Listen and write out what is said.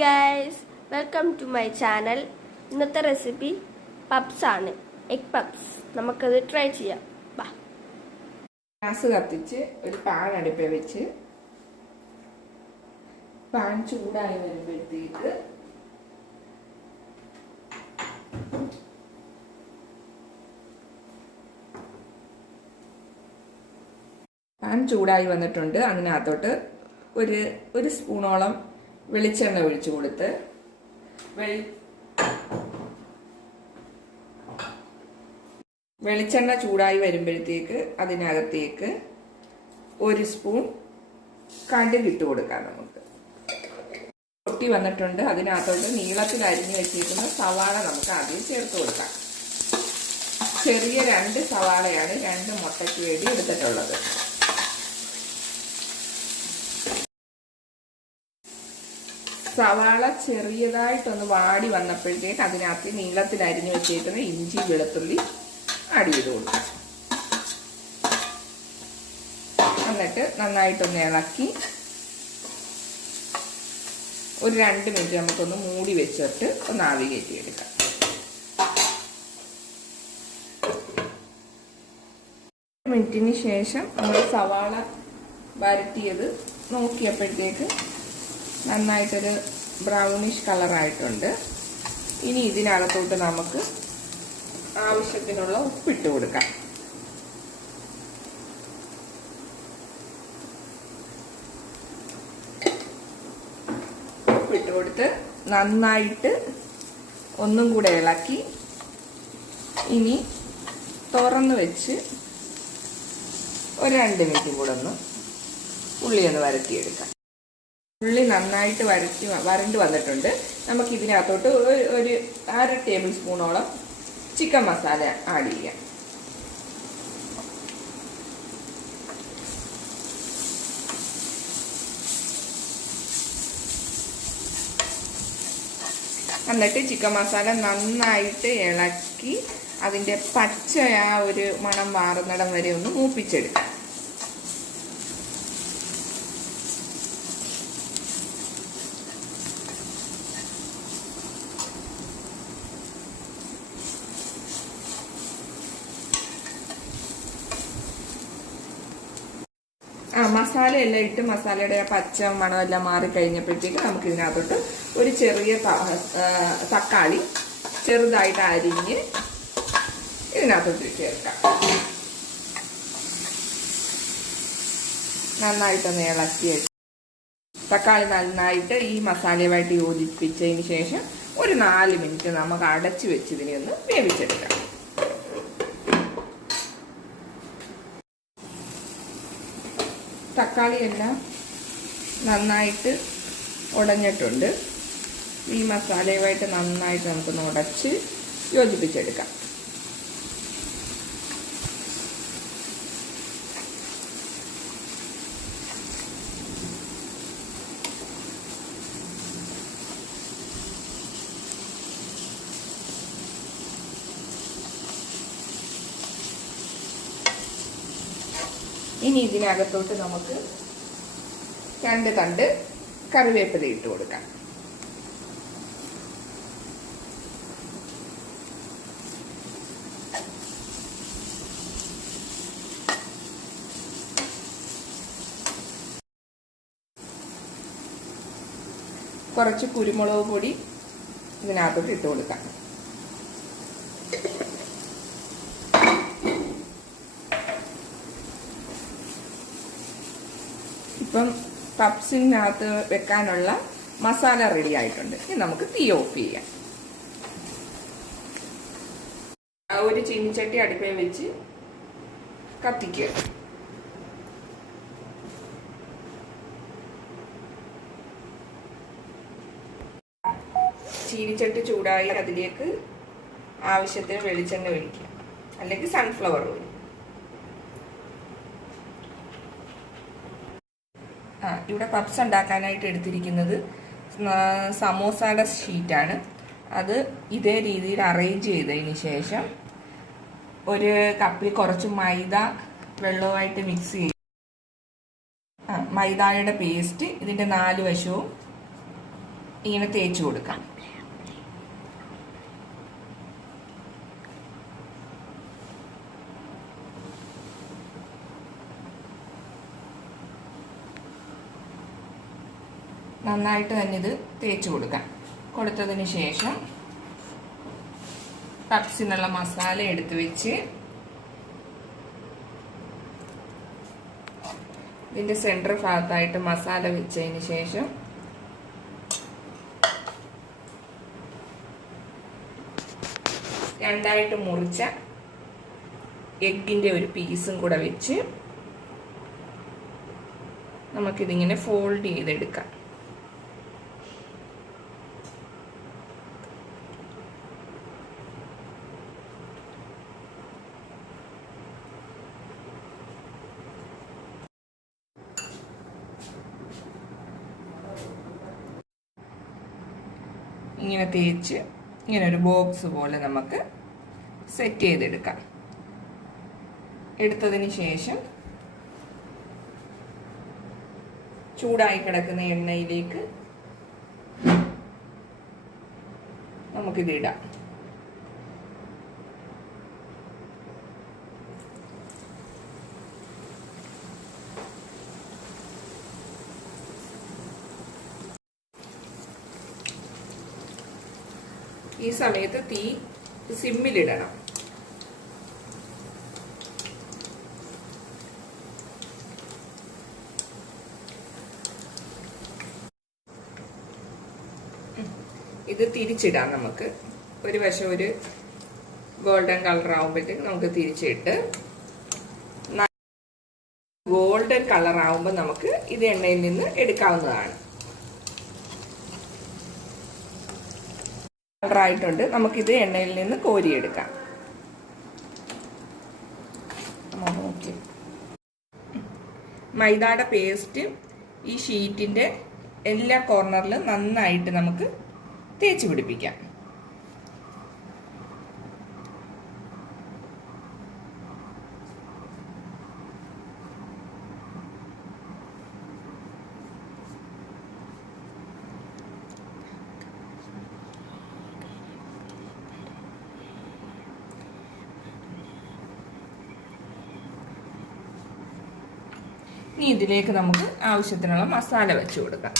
Guys, welcome to my channel. ഇന്നത്തെ recipe puffs ആണ്, egg puffs. നമുക്കത് ട്രൈ ചെയ്യാം. ഗ്യാസ് കത്തിച്ച് ഒരു പാൻ അടുപ്പിൽ വെച്ച് പാൻ ചൂടായി വരുമ്പോഴത്തേക്ക് പാൻ ചൂടായി വന്നിട്ടുണ്ട്. അതിനകത്തോട്ട് ഒരു സ്പൂണോളം വെളിച്ചെണ്ണ ഒഴിച്ചു കൊടുത്ത് വെളിച്ചെണ്ണ ചൂടായി വരുമ്പോഴത്തേക്ക് അതിനകത്തേക്ക് ഒരു സ്പൂൺ കടുക് ഇട്ട് കൊടുക്കാം. നമുക്ക് പൊട്ടി വന്നിട്ടുണ്ട്. അതിനകത്തോട്ട് നീളത്തിൽ അരിഞ്ഞു വെച്ചിരിക്കുന്ന സവാള നമുക്ക് ആദ്യം ചേർത്ത് കൊടുക്കാം. ചെറിയ 2 സവാളയാണ് 2 മുട്ടയ്ക്ക് വേണ്ടി എടുത്തിട്ടുള്ളത്. സവാള ചെറിയതായിട്ടൊന്ന് വാടി വന്നപ്പോഴത്തേക്ക് അതിനകത്ത് നീളത്തിൽ അരിഞ്ഞു വെച്ചിരിക്കുന്ന ഇഞ്ചി വെളുത്തുള്ളി ആഡ് ചെയ്ത് കൊടുക്കാം. എന്നിട്ട് നന്നായിട്ടൊന്ന് ഇളക്കി ഒരു 2 മിനിറ്റ് നമുക്കൊന്ന് മൂടി വെച്ചിട്ട് ഒന്ന് ആവി കയറ്റിയെടുക്കാം. മിനിറ്റിന് ശേഷം നമ്മൾ സവാള വരട്ടിയത് നോക്കിയപ്പോഴത്തേക്ക് നന്നായിട്ടൊരു ബ്രൗണിഷ് കളറായിട്ടുണ്ട്. ഇനി ഇതിനകത്തോട്ട് നമുക്ക് ആവശ്യത്തിനുള്ള ഉപ്പിട്ട് കൊടുക്കാം. ഉപ്പിട്ട് കൊടുത്ത് നന്നായിട്ട് ഒന്നും കൂടെ ഇളക്കി ഇനി തുറന്ന് വെച്ച് ഒരു 2 മിനിറ്റ് കൂടെ ഒന്ന് ഉള്ളി ഒന്ന് വരട്ടിയെടുക്കാം. ഉള്ളി നന്നായിട്ട് വരണ്ട് വന്നിട്ടുണ്ട്. നമുക്ക് ഇതിനകത്തോട്ട് ഒരു 1/2 ടേബിൾ സ്പൂണോളം ചിക്കൻ മസാല ആഡ് ചെയ്യാം. എന്നിട്ട് ചിക്കൻ മസാല നന്നായിട്ട് ഇളക്കി അതിൻ്റെ പച്ച ഒരു മണം മാറുന്നിടം വരെ ഒന്ന് മൂപ്പിച്ചെടുക്കാം. മസാലയെല്ലാം ഇട്ട് മസാലയുടെ പച്ച മണമെല്ലാം മാറിക്കഴിഞ്ഞപ്പോഴത്തേക്ക് നമുക്ക് ഇതിനകത്തോട്ട് ഒരു ചെറിയ തക്കാളി ചെറുതായിട്ട് അരിഞ്ഞ് ഇതിനകത്തോട്ട് ചേർക്കാം. നന്നായിട്ടൊന്ന് ഇളക്കി തക്കാളി നന്നായിട്ട് ഈ മസാലയുമായിട്ട് യോജിപ്പിച്ചതിന് ശേഷം ഒരു 4 മിനിറ്റ് നമുക്ക് അടച്ചു വെച്ച് ഇതിനെ ഒന്ന് വേവിച്ചെടുക്കാം. തക്കാളിയെല്ലാം നന്നായിട്ട് ഉടഞ്ഞിട്ടുണ്ട്. ഈ മസാലയുമായിട്ട് നന്നായിട്ട് നമുക്കൊന്ന് ഉടച്ച് യോജിപ്പിച്ചെടുക്കാം. ഇനി ഇതിനകത്തോട്ട് നമുക്ക് 2 തണ്ട് കറിവേപ്പില ഇട്ട് കൊടുക്കാം. കുറച്ച് കുരുമുളക് പൊടി ഇതിനകത്തോട്ട് ഇട്ട് കൊടുക്കാം. ഇപ്പം പപ്സിനകത്ത് വെക്കാനുള്ള മസാല റെഡി ആയിട്ടുണ്ട്. ഇനി നമുക്ക് തീ ഓഫ് ചെയ്യാം. ഒരു ചീനിച്ചട്ടി അടുപ്പിൽ വെച്ച് കത്തിക്കുക. ചീനിച്ചട്ടി ചൂടായി അതിലേക്ക് ആവശ്യത്തിന് വെളിച്ചെണ്ണ ഒഴിക്കുക, അല്ലെങ്കിൽ സൺഫ്ലവർ ഓയിൽ. ഇവിടെ പപ്സ് ഉണ്ടാക്കാനായിട്ട് എടുത്തിരിക്കുന്നത് സമോസയുടെ ഷീറ്റാണ്. അത് ഇതേ രീതിയിൽ അറേഞ്ച് ചെയ്തതിന് ശേഷം ഒരു കപ്പിൽ കുറച്ച് മൈദ വെള്ളവുമായിട്ട് മിക്സ് ചെയ്യും. മൈദയുടെ പേസ്റ്റ് ഇതിൻ്റെ 4 വശവും ഇങ്ങനെ തേച്ച് കൊടുക്കാം. നന്നായിട്ട് തന്നെ ഇത് തേച്ച് കൊടുക്കാം. കൊടുത്തതിന് ശേഷം പപ്സിനുള്ള മസാല എടുത്ത് വെച്ച് ഇതിന്റെ സെന്റർ ഭാഗത്തായിട്ട് മസാല വെച്ചതിന് ശേഷം രണ്ടായിട്ട് മുറിച്ച എഗ്ഗിന്റെ ഒരു പീസും കൂടെ വെച്ച് നമുക്കിതിങ്ങനെ ഫോൾഡ് ചെയ്തെടുക്കാം. ഇങ്ങനെ തേച്ച് ഇങ്ങനെ ഒരു ബോക്സ് പോലെ നമുക്ക് സെറ്റ് ചെയ്തെടുക്കാം. എടുത്തതിന് ശേഷം ചൂടായി കിടക്കുന്ന എണ്ണയിലേക്ക് നമുക്കിതിടാം. ഈ സമയത്ത് തീ സിമ്മിലിടണം. ഇത് തിരിച്ചിടാം. നമുക്ക് ഒരു വശം ഒരു ഗോൾഡൻ കളർ ആവുമ്പോഴത്തേക്ക് നമുക്ക് തിരിച്ചിട്ട് ഗോൾഡൻ കളർ ആവുമ്പോൾ നമുക്ക് ഇത് എണ്ണയിൽ നിന്ന് എടുക്കാവുന്നതാണ്. ായിട്ടുണ്ട്. നമുക്കിത് എണ്ണയിൽ നിന്ന് കോരിയെടുക്കാം. മൈദയുടെ പേസ്റ്റ് ഈ ഷീറ്റിന്റെ എല്ലാ കോർണറിലും നന്നായിട്ട് നമുക്ക് തേച്ച് പിടിപ്പിക്കാം. ഇനി ഇതിലേക്ക് നമുക്ക് ആവശ്യത്തിനുള്ള മസാല വെച്ച് കൊടുക്കാം.